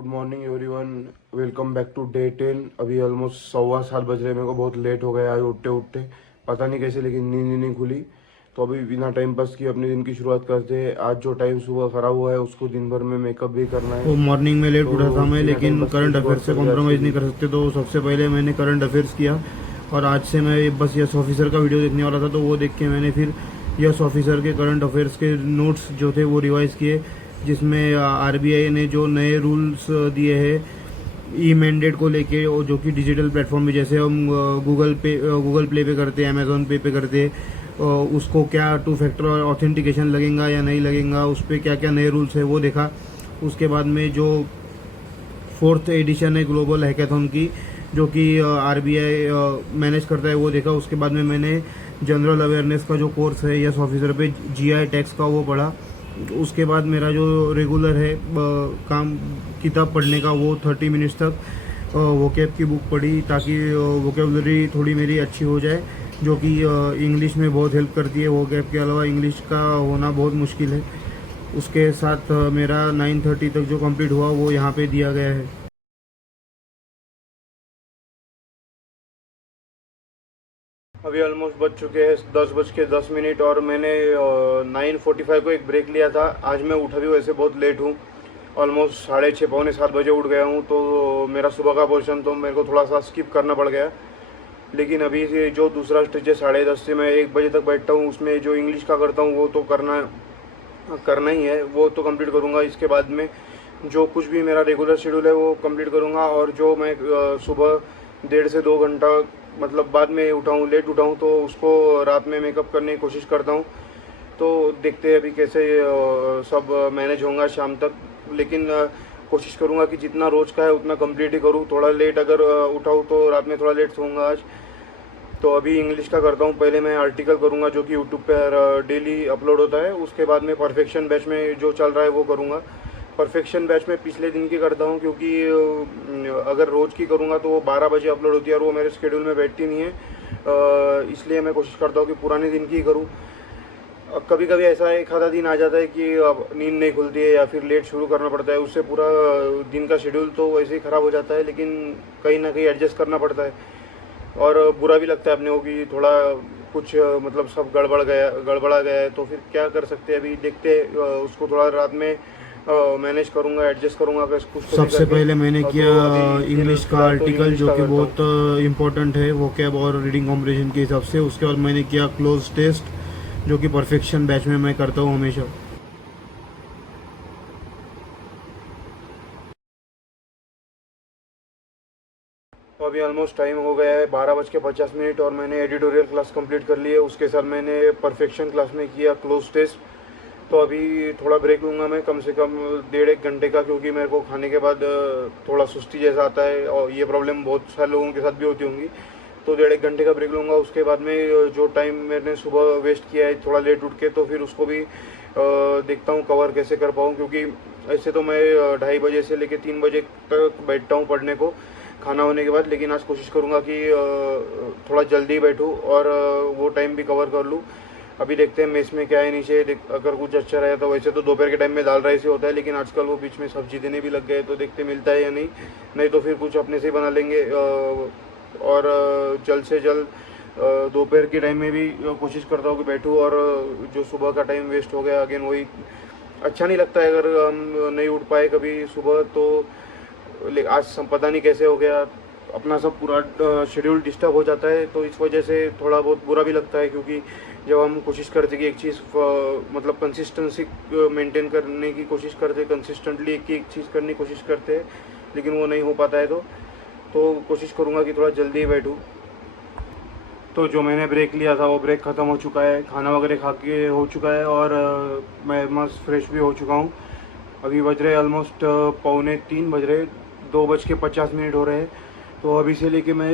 Good morning everyone, welcome back to day 10। अभी almost 7:15 बज रहे। मेरे को बहुत लेट हो गया आज उठते उठते, पता नहीं कैसे, लेकिन नींद ही नहीं खुली। तो अभी बिना टाइम पास किए अपने दिन की शुरुआत करते हैं। आज जो टाइम सुबह खराब हुआ है उसको दिन भर में मेकअप भी करना है। वो मॉर्निंग में लेट तो उठा था मैं, बिना टाइम लेकिन पास किए करंट अफेयर्स शुरुआत से करते हैं आज के कॉम्प्रोमाइज़ नहीं दिन। कर सकते। तो सबसे पहले मैंने करंट अफेयर्स किया और आज से मैं बस यस ऑफिसर का वीडियो देखने वाला था, तो वो देख के मैंने फिर यस ऑफिसर के करंट अफेयर्स के नोट्स जो थे वो रिवाइज़ किए, जिसमें आरबीआई ने जो नए रूल्स दिए हैं ई मैंडेट को लेके, और जो कि डिजिटल प्लेटफॉर्म में जैसे हम गूगल प्ले पे करते हैं, अमेजोन पे करते हैं, उसको क्या 2 फैक्टर ऑथेंटिकेशन लगेगा या नहीं लगेगा, उस पर क्या क्या नए रूल्स है वो देखा। उसके बाद में जो 4th एडिशन है ग्लोबल हैकाथॉन की, जो कि आरबीआई मैनेज करता है, वो देखा। उसके बाद में मैंने जनरल अवेयरनेस का जो कोर्स है यस ऑफिसर पे जीआई टैक्स का, वो पढ़ा। उसके बाद मेरा जो रेगुलर है काम किताब पढ़ने का, वो 30 मिनट्स तक वोकैब की बुक पढ़ी, ताकि वोकेबलरी थोड़ी मेरी अच्छी हो जाए, जो कि इंग्लिश में बहुत हेल्प करती है। वोकैब के अलावा इंग्लिश का होना बहुत मुश्किल है। उसके साथ मेरा 9:30 तक जो कंप्लीट हुआ वो यहाँ पे दिया गया है। अभी ऑलमोस्ट बज चुके हैं 10:10 और मैंने 9:45 को एक ब्रेक लिया था। आज मैं उठा भी वैसे बहुत लेट हूँ, ऑलमोस्ट 6:30 पौने 7 बजे उठ गया हूँ। तो मेरा सुबह का पोर्शन तो मेरे को थोड़ा सा स्किप करना पड़ गया। लेकिन अभी से जो दूसरा स्टेज है 10:30 से मैं 1 बजे तक बैठता हूँ, उसमें जो इंग्लिश का करता हूँ वो तो करना ही है, वो तो कंप्लीट करूँगा। इसके बाद में जो कुछ भी मेरा रेगुलर शेड्यूल है वो कंप्लीट करूँगा। और जो मैं सुबह 1.5 से 2 घंटा मतलब बाद में उठाऊँ, लेट उठाऊँ, तो उसको रात में मेकअप करने की कोशिश करता हूँ। तो देखते हैं अभी कैसे सब मैनेज होगा शाम तक। लेकिन कोशिश करूँगा कि जितना रोज़ का है उतना कंप्लीट ही करूँ। थोड़ा लेट अगर उठाऊँ तो रात में थोड़ा लेट सोऊंगा आज। तो अभी इंग्लिश का करता हूँ। पहले मैं आर्टिकल करूँगा जो कि यूट्यूब पर डेली अपलोड होता है। उसके बाद में परफेक्शन बैच में जो चल रहा है वो करूँगा। परफेक्शन बैच में पिछले दिन की करता हूँ, क्योंकि अगर रोज़ की करूँगा तो वो 12 बजे अपलोड होती है और वो मेरे शेड्यूल में बैठती नहीं है। इसलिए मैं कोशिश करता हूँ कि पुराने दिन की ही करूँ। कभी कभी ऐसा एक आधा दिन आ जाता है कि अब नींद नहीं खुलती है या फिर लेट शुरू करना पड़ता है, उससे पूरा दिन का शेड्यूल तो वैसे ही ख़राब हो जाता है। लेकिन कहीं ना कहीं एडजस्ट करना पड़ता है और बुरा भी लगता है अपने को कि थोड़ा कुछ मतलब सब गड़बड़ा गया है। तो फिर क्या कर सकते हैं, अभी देखते हैं। उसको थोड़ा रात में मैनेज करूँगा, एडजस्ट करूँगा कुछ तो भी सबसे करके। पहले मैंने तो किया अभी इंग्लिश का फिलहाल तो आर्टिकल, इंग्लिश जो का कि करता हूँ। बहुत इम्पोर्टेंट है वोकैब और रीडिंग कॉम्प्रिहेंशन के हिसाब से। उसके बाद मैंने किया क्लोज टेस्ट, जो कि परफेक्शन बैच में मैं करता हूँ हमेशा। तो अभी ऑलमोस्ट टाइम हो गया है 12:50 और मैंने एडिटोरियल क्लास कंप्लीट कर ली है। उसके साथ मैंने परफेक्शन क्लास में किया क्लोज टेस्ट। तो अभी थोड़ा ब्रेक लूँगा मैं, कम से कम 1.5 घंटे का, क्योंकि मेरे को खाने के बाद थोड़ा सुस्ती जैसा आता है और ये प्रॉब्लम बहुत सारे लोगों के साथ भी होती होंगी। तो 1.5 घंटे का ब्रेक लूँगा। उसके बाद में जो टाइम मैंने सुबह वेस्ट किया है थोड़ा लेट उठ के, तो फिर उसको भी देखता हूँ कवर कैसे कर पाऊँ। क्योंकि ऐसे तो मैं 2:30 बजे से लेकर 3 बजे तक बैठता हूँ पढ़ने को खाना होने के बाद। लेकिन आज कोशिश करूँगा कि थोड़ा जल्दी बैठूँ और वो टाइम भी कवर कर लूँ। अभी देखते हैं मेस में क्या है नीचे, अगर कुछ अच्छा रहा तो वैसे तो दोपहर के टाइम में दाल राइस ही होता है, लेकिन आजकल वो बीच में सब्जी देने भी लग गए, तो देखते मिलता है या नहीं। नहीं तो फिर कुछ अपने से ही बना लेंगे। और जल्द से जल्द दोपहर के टाइम में भी कोशिश करता हूँ कि बैठूँ। और जो सुबह का टाइम वेस्ट हो गया अगेन, वही अच्छा नहीं लगता है अगर हम नहीं उठ पाए कभी सुबह तो। आज पता नहीं कैसे हो गया, अपना सब पूरा शेड्यूल डिस्टर्ब हो जाता है। तो इस वजह से थोड़ा बहुत बुरा भी लगता है, क्योंकि जब हम कोशिश करते कि एक चीज़ मतलब कंसिस्टेंसी मेंटेन करने की कोशिश करते, कंसिस्टेंटली एक चीज़ करने की कोशिश करते हैं, लेकिन वो नहीं हो पाता है। तो कोशिश करूँगा कि थोड़ा जल्दी बैठूँ। तो जो मैंने ब्रेक लिया था वो ब्रेक ख़त्म हो चुका है, खाना वगैरह खा के हो चुका है और मैं मस्त फ्रेश भी हो चुका हूँ। अभी बज रहे ऑलमोस्ट 2:45 बज रहे, 2:50 हो रहे हैं। तो अभी से लेके मैं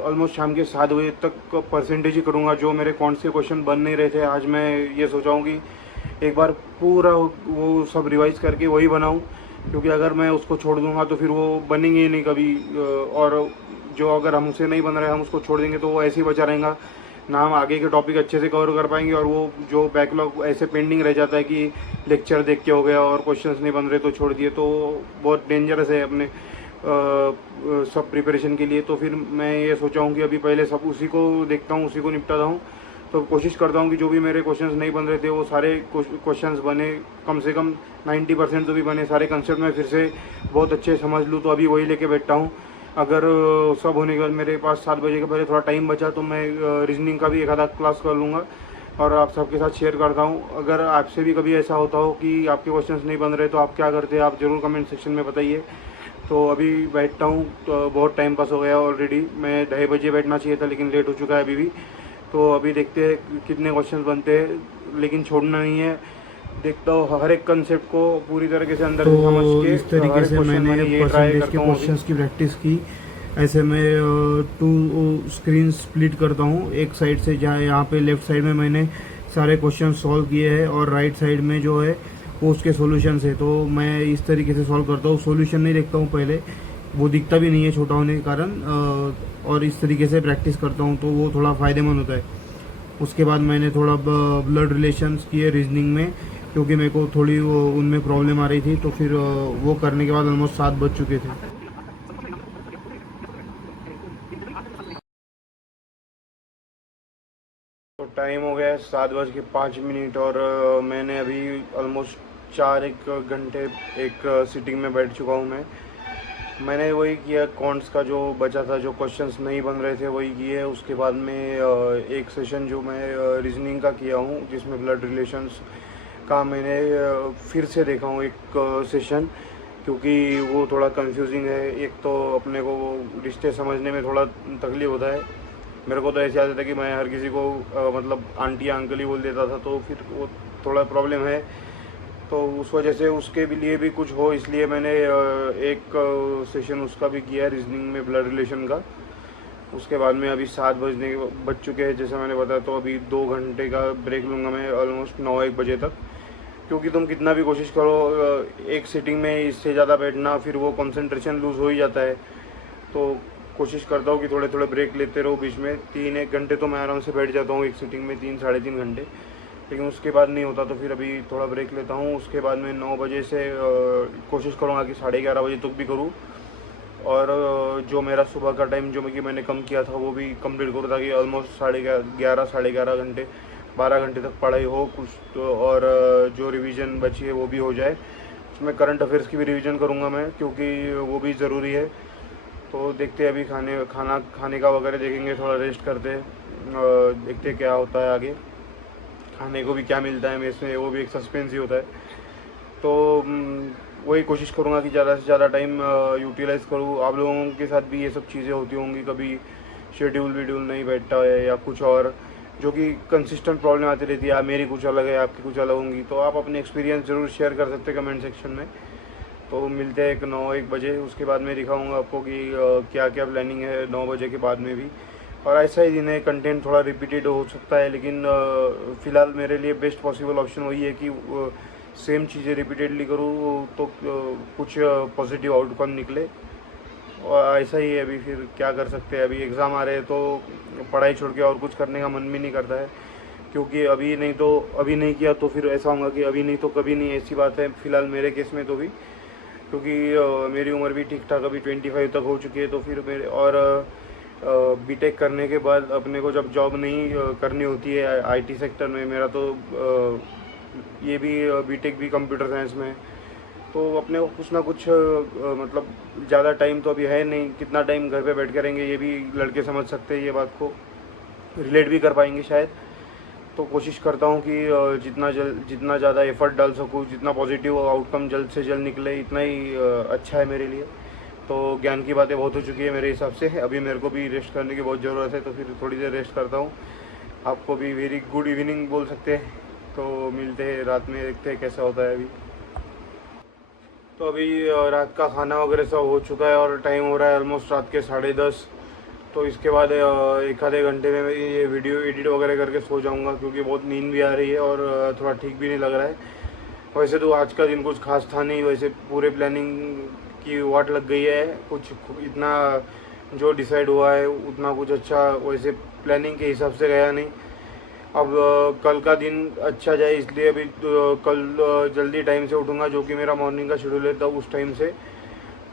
ऑलमोस्ट शाम के 7 बजे तक परसेंटेज ही करूँगा। जो मेरे कौन से क्वेश्चन बन नहीं रहे थे, आज मैं ये सोचा हूँ कि एक बार पूरा वो सब रिवाइज़ करके वही बनाऊँ, क्योंकि अगर मैं उसको छोड़ दूँगा तो फिर वो बनेंगे ही नहीं कभी। और जो अगर हमसे नहीं बन रहा है हम उसको छोड़ देंगे तो वो ऐसे ही बचा रहेगा। ना हम आगे के टॉपिक अच्छे से कवर कर पाएंगे, और वो जो बैकलॉग ऐसे पेंडिंग रह जाता है कि लेक्चर देख के हो गया और क्वेश्चंस नहीं बन रहे तो छोड़ दिए, तो बहुत डेंजरस है अपने सब प्रिपरेशन के लिए। तो फिर मैं ये सोचा हूँ कि अभी पहले सब उसी को देखता हूँ, उसी को निपटाता हूँ। तो कोशिश करता हूँ कि जो भी मेरे क्वेश्चंस नहीं बन रहे थे वो सारे क्वेश्चंस बने, कम से कम 90% तो भी बने, सारे कंसेप्ट में फिर से बहुत अच्छे समझ लूँ। तो अभी वही लेके बैठा हूँ। अगर सब होने के बाद मेरे पास 7 बजे के पहले थोड़ा टाइम बचा तो मैं रीजनिंग का भी एक आधा क्लास कर लूँगा और आप सबके साथ शेयर करता हूँ। अगर आपसे भी कभी ऐसा होता हो कि आपके क्वेश्चंस नहीं बन रहे तो आप क्या करते हैं, आप ज़रूर कमेंट सेक्शन में बताइए। तो अभी बैठता हूँ, तो बहुत टाइम पास हो गया ऑलरेडी। मैं 2:30 बजे बैठना चाहिए था लेकिन लेट हो चुका है अभी भी। तो अभी देखते हैं कितने क्वेश्चन बनते हैं, लेकिन छोड़ना नहीं है। देखता हूँ हर एक कंसेप्ट को पूरी तरीके से अंदर तो से समझ के इस तरीके से मैंने ये ट्राई परसेंटेज के करता हूँ। क्वेश्चंस की प्रैक्टिस की। ऐसे मैं 2 स्क्रीन स्प्लिट करता हूँ। एक साइड से जहाँ यहाँ पे लेफ़्ट साइड में मैंने सारे क्वेश्चन सॉल्व किए हैं और राइट साइड में जो है वो उसके सॉल्यूशंस है। तो मैं इस तरीके से सॉल्व करता हूँ, सॉल्यूशन नहीं देखता हूँ पहले, वो दिखता भी नहीं है छोटा होने के कारण, और इस तरीके से प्रैक्टिस करता हूँ तो वो थोड़ा फ़ायदेमंद होता है। उसके बाद मैंने थोड़ा ब्लड रिलेशंस किए रीजनिंग में, क्योंकि मेरे को थोड़ी वो उनमें प्रॉब्लम आ रही थी। तो फिर वो करने के बाद ऑलमोस्ट 7 बज चुके थे। तो टाइम हो गया है 7:05 और मैंने अभी ऑलमोस्ट 4-1 घंटे एक सीटिंग में बैठ चुका हूँ। मैंने वही किया, कॉन्ट्स का जो बचा था, जो क्वेश्चंस नहीं बन रहे थे वही किए। उसके बाद में एक सेशन जो मैं रीजनिंग का किया हूँ जिसमें ब्लड रिलेशंस का मैंने फिर से देखा हूँ एक सेशन, क्योंकि वो थोड़ा कंफ्यूजिंग है। एक तो अपने को वो रिश्ते समझने में थोड़ा तकलीफ होता है। मेरे को तो ऐसे आता था कि मैं हर किसी को मतलब आंटी अंकल ही बोल देता था, तो फिर वो थोड़ा प्रॉब्लम है। तो उस वजह से उसके भी लिए भी कुछ हो, इसलिए मैंने एक सेशन उसका भी किया रीजनिंग में ब्लड रिलेशन का। उसके बाद में अभी 7 बज चुके हैं जैसे मैंने बताया। तो अभी 2 घंटे का ब्रेक लूँगा मैं ऑलमोस्ट 9-1 बजे तक, क्योंकि तुम कितना भी कोशिश करो एक सीटिंग में इससे ज़्यादा बैठना फिर वो कंसंट्रेशन लूज़ हो ही जाता है। तो कोशिश करता हूँ कि थोड़े थोड़े ब्रेक लेते रहो बीच में। 3-1 घंटे तो मैं आराम से बैठ जाता हूँ एक सीटिंग में, 3-3.5 घंटे, लेकिन उसके बाद नहीं होता। तो फिर अभी थोड़ा ब्रेक लेता हूँ। उसके बाद मैं 9 बजे से कोशिश करूँगा कि 11:30 बजे तक भी करूँ, और जो मेरा सुबह का टाइम जो मैंने कम किया था वो भी कंप्लीट करूँ, ताकि ऑलमोस्ट 11:30 11:30 घंटे 12 घंटे तक पढ़ाई हो कुछ तो। और जो रिवीजन बची है वो भी हो जाए। उसमें करंट अफेयर्स की भी रिवीजन करूँगा मैं, क्योंकि वो भी ज़रूरी है। तो देखते हैं अभी खाने का वगैरह देखेंगे, थोड़ा रेस्ट करते हैं, देखते क्या होता है आगे। खाने को भी क्या मिलता है मेस में, वो भी एक सस्पेंस ही होता है। तो वही कोशिश करूँगा कि ज़्यादा से ज़्यादा टाइम यूटिलाइज़ करूँ। आप लोगों के साथ भी ये सब चीज़ें होती होंगी, कभी शेड्यूल वीड्यूल नहीं बैठता है या कुछ और, जो कि कंसिस्टेंट प्रॉब्लम आती रहती है। मेरी कुछ अलग है, आपकी कुछ अलग होंगी, तो आप अपने एक्सपीरियंस ज़रूर शेयर कर सकते हैं कमेंट सेक्शन में। तो मिलते हैं 9-1 बजे। उसके बाद मैं दिखाऊंगा आपको कि क्या क्या प्लानिंग है 9 बजे के बाद में भी। और ऐसा ही दिन है, कंटेंट थोड़ा रिपीटेड हो सकता है, लेकिन फ़िलहाल मेरे लिए बेस्ट पॉसिबल ऑप्शन वही है कि सेम चीज़ें रिपीटेडली करूँ तो कुछ पॉजिटिव आउटकम निकले। और ऐसा ही है, अभी फिर क्या कर सकते हैं। अभी एग्ज़ाम आ रहे हैं तो पढ़ाई छोड़ के और कुछ करने का मन भी नहीं करता है, क्योंकि अभी नहीं किया तो फिर ऐसा होगा कि अभी नहीं तो कभी नहीं, ऐसी बात है फ़िलहाल मेरे केस में तो भी। क्योंकि मेरी उम्र भी ठीक ठाक अभी 25 तक हो चुकी है। तो फिर मेरे और बीटेक करने के बाद अपने को जब जॉब नहीं करनी होती है आईटी सेक्टर में, मेरा तो ये भी बीटेक भी कंप्यूटर साइंस में, तो अपने को कुछ ना कुछ मतलब ज़्यादा टाइम तो अभी है नहीं। कितना टाइम घर पे बैठ कर रहेंगे, ये भी लड़के समझ सकते हैं, ये बात को रिलेट भी कर पाएंगे शायद। तो कोशिश करता हूँ कि जितना ज़्यादा एफ़र्ट डाल सकूँ, जितना पॉजिटिव आउटकम जल्द से जल्द निकले, इतना ही अच्छा है मेरे लिए। तो ज्ञान की बातें बहुत हो चुकी है मेरे हिसाब से, अभी मेरे को भी रेस्ट करने की बहुत ज़रूरत है। तो फिर थोड़ी देर रेस्ट करता हूँ। आपको भी वेरी गुड इवनिंग बोल सकते हैं। तो मिलते हैं रात में, देखते हैं कैसा होता है अभी। तो अभी रात का खाना वगैरह सब हो चुका है और टाइम हो रहा है ऑलमोस्ट रात के 10:30। तो इसके बाद एक आधे घंटे में मैं ये वीडियो एडिट वगैरह करके सो जाऊंगा, क्योंकि बहुत नींद भी आ रही है और थोड़ा ठीक भी नहीं लग रहा है। वैसे तो आज का दिन कुछ खास था नहीं, वैसे पूरे प्लानिंग की वाट लग गई है। कुछ इतना जो डिसाइड हुआ है उतना कुछ अच्छा वैसे प्लानिंग के हिसाब से गया नहीं। अब कल का दिन अच्छा जाए इसलिए अभी कल जल्दी टाइम से उठूँगा, जो कि मेरा मॉर्निंग का शेड्यूल है तब उस टाइम से।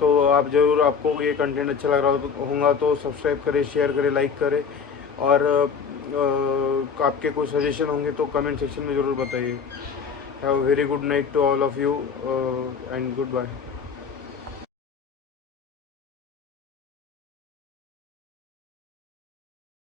तो आप ज़रूर, आपको ये कंटेंट अच्छा लग रहा होगा तो सब्सक्राइब करें, शेयर करें, लाइक करें, और आपके कोई सजेशन होंगे तो कमेंट सेक्शन में ज़रूर बताइए। Have a very good night to all of you and good bye.